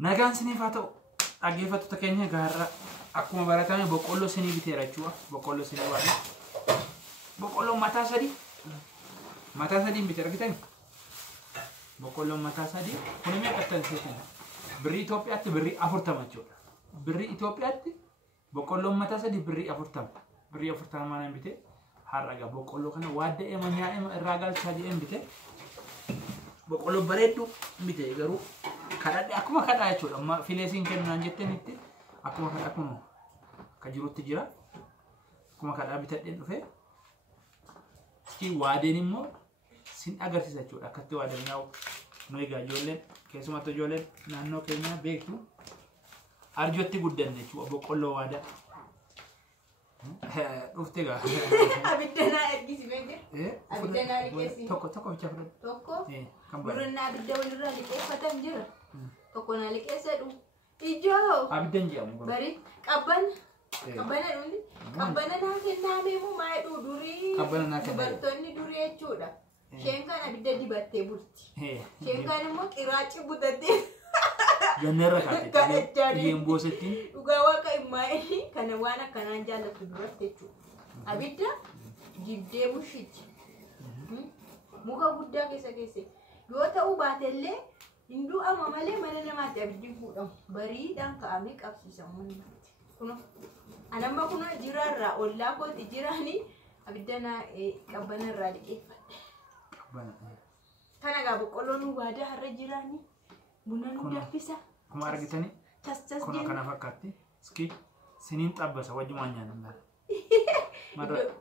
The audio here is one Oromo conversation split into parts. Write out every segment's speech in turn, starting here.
Nagaan siniif haa ta'u dhaggeeffattoota keenya gaarra akkuma baratame boqqolloo sinii biteera jechuudha. Boqqolloo sinii waadha. Boqqolloo mataa sadii biteera argitani. Boqqolloo mataa sadii kun meeqa qattan seetan? Birrii Itoophiyaatti birrii 40 jechuudha. Birrii Itoophiyaatti boqqolloo mataa sadii birrii 40. Birrii 40 maana bitee har'a boqqolloo kana waadda'ee manyaa'ee irraa galchaa jedheen bitee boqqolloo bareedduu bitee garuu kadhadhe akkuma kadhaa jechuudha. Amma fileesiin kennaan jettanitti akkuma kadhaa kun akka jirutti jira. Akkuma kadhaa bitadheen dhufee iski waadeen immoo sin agarsiisa jechuudha. Akkatti waadeen yaa'u nu egaa ijoolleen keessumattuu ijoolleen naannoo keenyaa beektu arjootti guddanne jechuudha boqqolloo waadaa. Dhufte gaa. Abiddanaa ergisifee jira. Abiddanaa liqeessi. Tokko bicha fudhadhu. Tokko. Kan baay'ee. Durannaa abidda walirraa liqeeffatan jira. Tokko naa liqeessadhu. Ijoo. Abiddan jedhamu. Bari qabbana. Qabbana dhundi. Qabbana naa kennaamee moo maa jedhu durii. Qabbana naa kennaamee. Dubartoonni durii jechuudha. Isheen kaan abidda dibattee bulti. Isheen kaan immoo qiraaci butattee. Ganneerra kaatee. Yeen boosetti. Dhugaa waaqa immaa'ee kana waan akkanaan jaallatu duratti jechuudha. Abidda jibdee bushiti. Muka guddaa keessa yoo ta'u baatellee hinduu amma malee mana namaatti abiddi fuudhamu. Bariidhaan ka'amee qabsiisamu namaatti. Kuno anamma kuno jiraarraa ollaa kooti jiraanii abidda qabbanarraa liqeeffadha. Kana gaa boqqolloon waadaa har'a jiraanii buna nu daffisa. Kuma argitanii kuna kana fakkaatti iski siniin xabbasa wajjumaan nyaanna.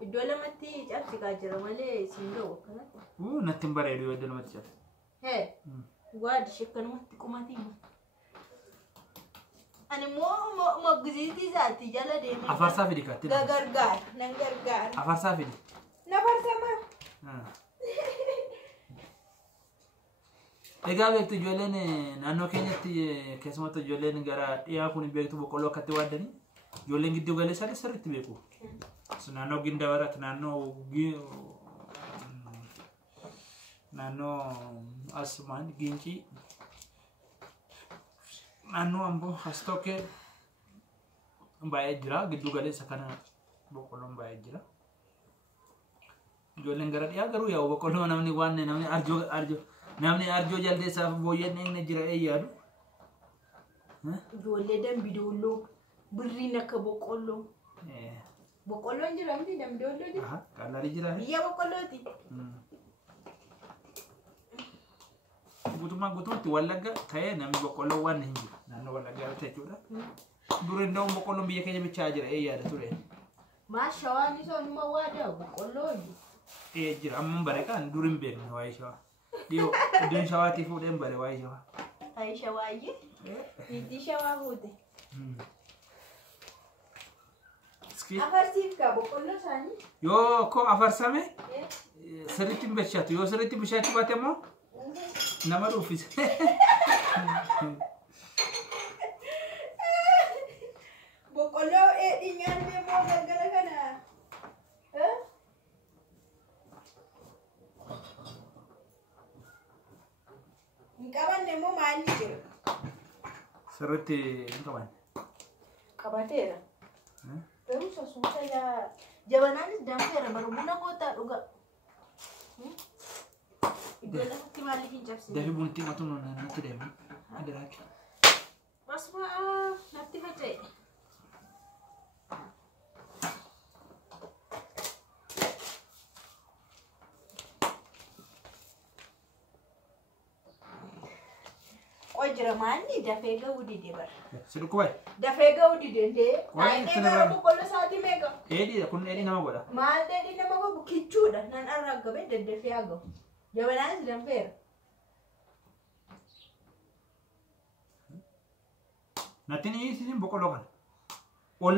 Iddoo lamatti cabsikaa jira malee siin ga'u akkanatti. Natti hin bareedu yoo iddoo lamatti cabse. Waadi shakkanumatti qumatii. Ani moo moggisiitii isaati jala deemee. Afarsaa fidi kaatti. Gargaara nan gargaara. Afarsaa fidi. Na farsama. Egaa beektu ijoolleen naannoo keenyatti keessumattuu ijoolleen gara dhiyaa kun beektu boqqolloo akkatti waaddanii ijoolleen gidduu galeessaanis sirriitti beeku. Naannoo Gindabaratti naannoo Asumaan Gincii naannoo Amboo Astokee baay'ee jira gidduu galeessa kana boqqolloon baay'ee jira. Ijoolleen gara dhiyaa garuu yaa boqqolloo namni waan namni arjoo jaldeessaaf booyyeen inni jira eeyyaadu. Ijoollee dambidolloo birriin akka boqqolloo. Boqqolloon jira miti dambidolloo jira. Qallaalii jira. Biyya boqqollooti. Guutummaatti Wallagga ta'ee namni boqqolloo waan hin jiru. Naannoo Wallaggaa jechuudha. Dura inda'uun boqqolloon biyya keenya bichaa jira eeyyaada ture. Maa shawaan isa onuma waadaa boqqolloo jira amma bareekaan dur hin beekne waa'ee shawaa. Dhiyoo iddoon shawaatii fuudheen bare waa'ee shawaa. Waa'ee shawaayyee? Hiddii shawaa fuute. Afarsiif kaa boqqolloo isaanii? Yoo koo afarsame sirriitti hin bishaatu. Yoo sirriitti bishaachuu baate immoo nama dhuufise. Boqqolloo dheedhii nyaannee moo galgala kana? Hin qabanne moo maalli jira? Sirriitti hin qabanne. Qabateera. Garuu sasuuta yaa jabanaanis danfeera bara buna gootaa dhuga. Iddoo lafatti maaliif hin cabsine? Dafi bunti matuun natti deemu. Adiraaki. Asuma natti faca'e. Jira maanni dafee ga'uu dide bara. Sidu kubai? Dafee ga'uu dide. Aayinee gara boqqolloo isaatii meeqa? Dheedhiidha kun dheedhii nama godha. Maal dheedhii nama godhu kichuudha. Nan arraggabee daddafee haa ga'u. Jabanaanis danfeera. Natti ni isin boqqolloo kana.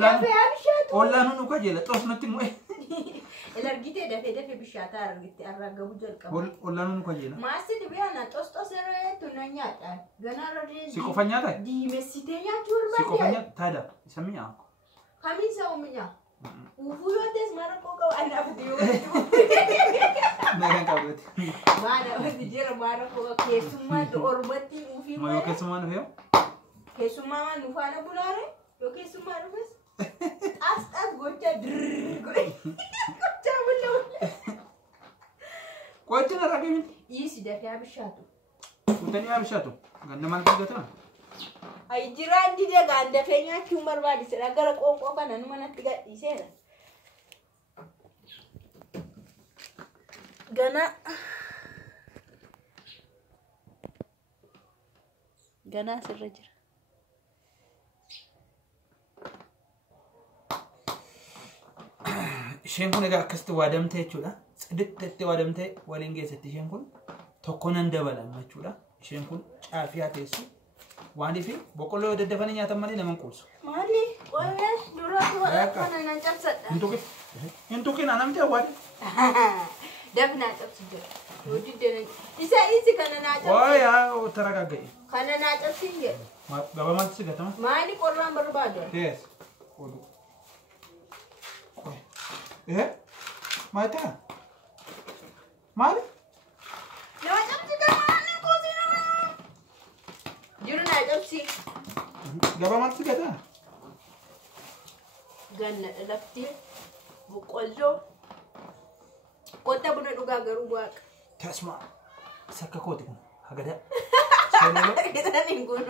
Dafee haa bishaatu. Ollaan nu kajeela xoos natti mu'e. Elargitee dafee bishaataa argite arraggabu jalqaba. Ollaan nu kajeela. Maasi dibiyaana xos irreetu na nyaadhaan. Ganarra deebii. Si qofa nyaata? Diimessitee nyaachuu barbaade. Si qofa nyaata taada isa mi'aa. Kamiin isa mi'aa? Ufuu yoo ta'es mara koo qabu anaaf diimu. Nagaan qabuuti. Maana wanti jira mara koo keessummaa ormatti ufii. Mayoo keessummaa dhufee? Keessummaa nu faana bulaare yoo keessummaa dhufes as gocha gocha bulla. Qochi na ragamin. Isi dafee abishaatu. Utani abishaatu. Ganna maal gata? Ay jiraan didee ganda fee nyaachuun barbaadise gara qoonqoo kana numa natti gadhiiseera. Ganaa sirra jira. Isheen kun egaa akkasitti waadamtee jechuudha. Xiditti waadamtee waliin geessatti isheen kun tokko nan dabalan jechuudha. Isheen kun caafii teessu waanii fi boqqolloo daddafanii nyaatan malee nama hin quubsu. Maali? Wayyaa dura kana nan cabsadha. Hintuqin anamtee waadi. Dafnaa cabsi jira. Hojii isi kana naa cabsi. Wayyaa taragaaga'e. Kana naa cabsi jedhu. Gaba maaltu si gatama? Maali qorraan barbaadu? Yes. Mata? Maali? Nama cabsi gamaanni kuusi nama. Jiru naa cabsi. Gaba maaltu si gata? Ganna lafti boqqolloo. Kotta buna dhugaa garuu waaqa. Tasma. Sakka kooti kun hagada. Kitaanin kun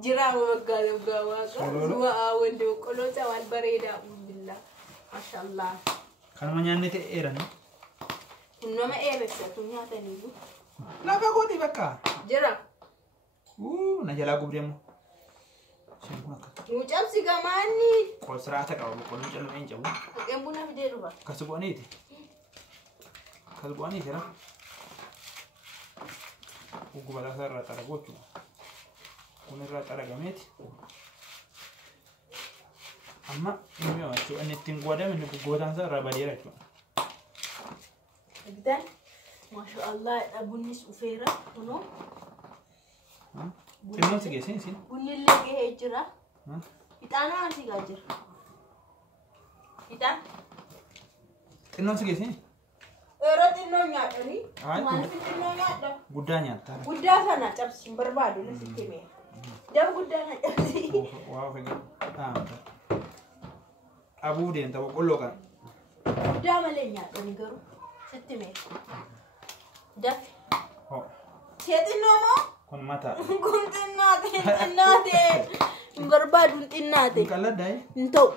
jiraa waggaa dhugaa waaqa. Zuwa wanti boqqolloo isaa waan bareedaa billah. Mashallah. Kanuma nyaanni ta'e eeran. Kun nama eeressatu nyaatanii. Lafa kooti bakka. Jira. Na jalaa gubdeemu. Isheen kun akka. Nu cabsi gamaanni. Qolsiraata qaba boqqolloo callee hin cabu. Haqeen buna fidee dhufa. Akkas bu'aniiti. Akkas bu'aniiti jira. Gubbaa isaa irraa xaragu jechuudha. Kun irraa xaragameeti. Amma inni jechuudha inni ittiin godhame inni gogotaan isaa irraa badeera jechuudha. Eegdan maashaallah bunnis ufeera kunoo. Xinnoon si geessin isin. Bunni illee gahee jira. Ixaana waan si gaa jira. Ixaan. Xinnoon si geessin. Yeroo xinnoo nyaatanii. Maaliif xinnoo nyaadha? Guddaa nyaata. Guddaa kana cabsi hin barbaadu na sitti himee. Daba guddaa na cabsi. Waa fayyadu. Abuu deemta boqqolloo kana. Guddaa malee nyaatanii garuu sitti himee. Dafi. See xinnoo moo? Kun mataa. Kun xinnaate. Hin barbaadu hin xinnaate. Kun qalladdaa Hin ta'u.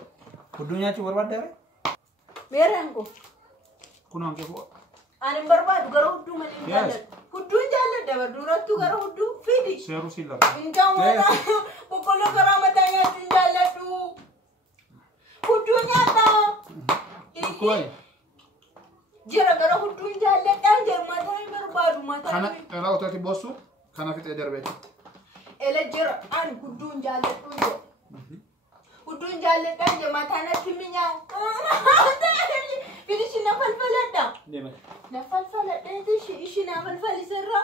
Hudduu nyaachuu barbaaddaa? Beeraan ko. Kun hanqee bu'a. Ani hin barbaadu gara hudduu malee hin jaalladhu. Hudduun jaalladha durattuu gara hudduu fidi. Seeruu si lafa. Hin ta'u boqqolloo karaa mataa nyaatu hin jaalladhu. Hudduu nyaata. Jira gara hudduu hin jaalladhaa jira mataa hin barbaadu mataa. Kana irraa utaatii boossu kana fixee darbee. Ele jira ani hudduu hin jaalladhu jira. Hudduu hin jaalladhaa jira mataa natti minyaa. Finishi na falfaladha. Deema. Na falfaladha ishi na falfalisarra.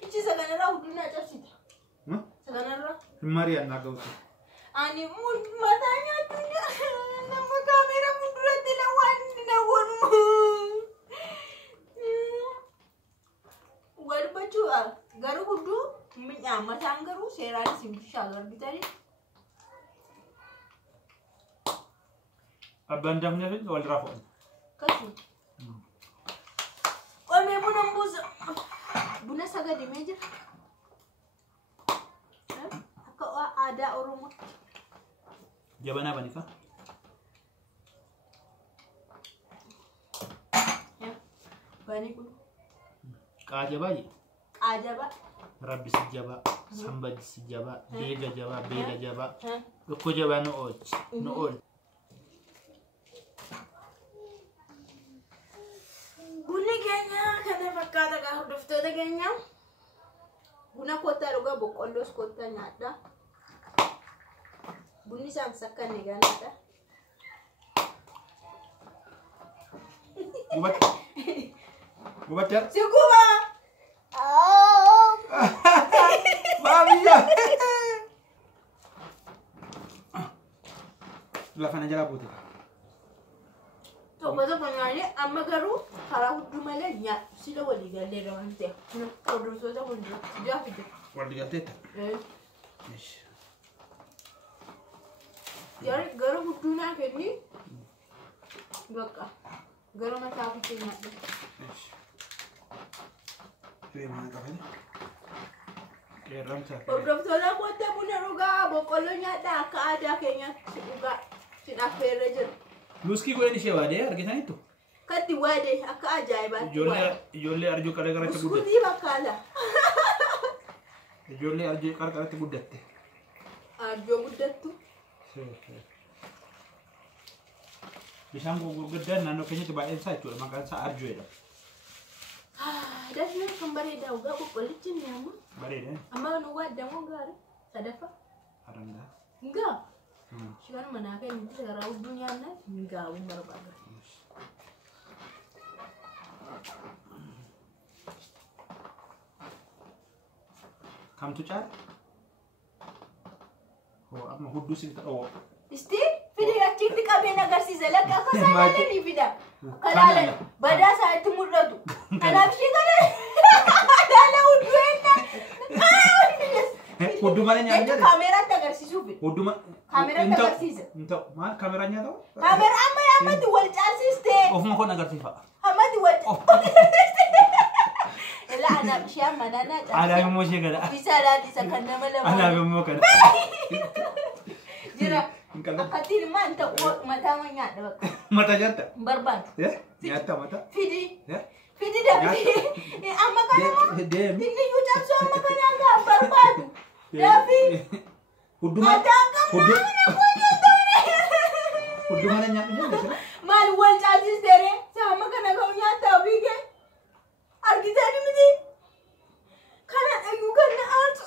Ichi saganarra hudduu na cabsita. Saganarra. Mariyaa naa ga'uuti. Ani mataa nyaatu nama kaamera fuulduratti na waan na waanu. Walbachuu garuu hudduu miidhaa mataan garuu seeraan isin bishaan argitanii. Abbaan damne fi wal raafu. Kasi. Qomee buna mbuusa. Buna sagadimee jira. Akka aadaa Oromoo. Jabanaa banifa. Bani kun. Qaajabaa je. Qaajabaa. Rabbi si jabaa. Sambadi si jabaa. Beega jabaa. Beela jabaa. Dhukko jabaa nu oolchi. Nu oolchi. Bunni keenya kana fakkaata gaa hordoftoota keenya. Buna kottaa dhugaa boqqolloos kottaa nyaadha. Bunni isaan sakkanne gaanaadha. Gubatta. Si guba! Baabiyya! Lafa na jalaa buute. Tokko tokko nyaanni amma garuu karaa hudduu malee nyaatu sila walii galee waan ta'eef hordoftoota hunduratti jaafite. Walii galteetta. Gara hudduu naa kenni bakka gara mataa ofiitti nyaadhu. Hordoftoota kootta buna dhugaa boqqolloo nyaadhaa akka aadaa keenyaatti dhugaa sin affeerra jiru. Luskii goleen ishee waadee argitaniittu. Katti waadee akka ajaa'ibaatti waadee. Ijoollee arjuu qarqaratti guddatte. Buskuutii bakkaadha. Ijoollee arjuu qarqaratti guddatte. Arjoo guddattu. Bishaan gurguddaan naannoo keenyatti baay'een isaa jechuudha. Maqaan isaa arjoo jedhama. Dasna kan bareedaa ugaa boqqollichi ni amma. Bareeda. Amma nu waadamoo gaarii sadaffaa. Arangaa. Ngaa. Shikan manaa kan nuti gara hudduu nyaanna ngaa win barbaada. Kamtu caala? Hoo amma hudduu si ta'oo. Isti fidi achitti qabeen agarsiisa lakka akka saayinaa ni fida. Kalaalan badaa isaatti mul'atu. Kanaaf ishee kana hudduu eenna. Hudduu malee nyaata jedhe. Kaameraatti agarsiisuuf. Hudduu Kaameraatti agarsiisa. Maal kaameraa nyaata? Kaameraa ammatti wal caalsistee. Ofuma koon agarsiifa. Ammatti wal caalsistee. Ela anak siya manana. Alam mo siya kada. Bisa lahat isa kan naman naman. Alam mo kada. Jira. Akatin man ta mata mo nya daw. Mata jata. Barbad. Ya? Nyata mata. Fidi. Ya? Fidi dah. Amma kana mo. Dem. Tingni ucap so amma kana ga barbad. Davi. Hudu mata. Hudu. Hudu mana nyata jata. Mal wal charges dere. Sama kana ga nyata bige. Argitani miti. Kana ayu kana atu.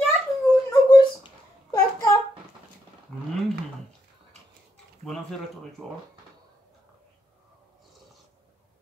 Nyatu nugus. Bakka. Buona ferra tu